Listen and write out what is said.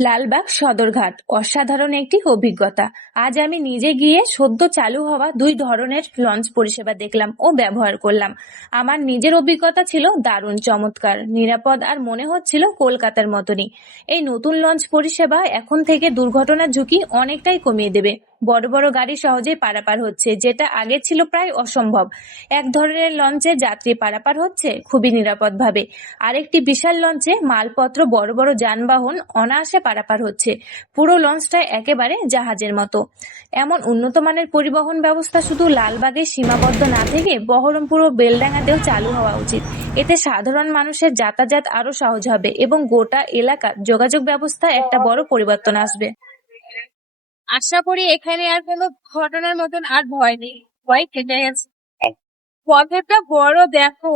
লালবাগ সদরঘাট অসাধারণ একটি অভিজ্ঞতা। আজ আমি নিজে গিয়ে সদ্য চালু হওয়া দুই ধরনের লঞ্চ পরিষেবা দেখলাম ও ব্যবহার করলাম। আমার নিজের অভিজ্ঞতা ছিল দারুণ চমৎকার, নিরাপদ আর মনে হচ্ছিল কলকাতার মতনই। এই নতুন লঞ্চ পরিষেবা এখন থেকে দুর্ঘটনার ঝুঁকি অনেকটাই কমিয়ে দেবে। বড় বড় গাড়ি সহজেই পারাপার হচ্ছে, যেটা আগে ছিল প্রায় অসম্ভব। এক ধরনের লঞ্চে যাত্রী পারাপার হচ্ছে খুবই নিরাপদভাবে, আরেকটি বিশাল লঞ্চে মালপত্র বড় বড় যানবাহন অনায়াসে পারাপার হচ্ছে। পুরো লঞ্চটা একেবারে জাহাজের মতো। এমন উন্নত মানের পরিবহন ব্যবস্থা শুধু লালবাগে সীমাবদ্ধ না থেকে বহরমপুর ও বেলডাঙ্গাতেও চালু হওয়া উচিত। এতে সাধারণ মানুষের যাতায়াত আরো সহজ হবে এবং গোটা এলাকার যোগাযোগ ব্যবস্থা একটা বড় পরিবর্তন আসবে। আশা করি এখানে আর কোনো ঘটনার মতন আর ভয় নেই, ভয় কেটে গেছে। পথেরটা বড় দেখো।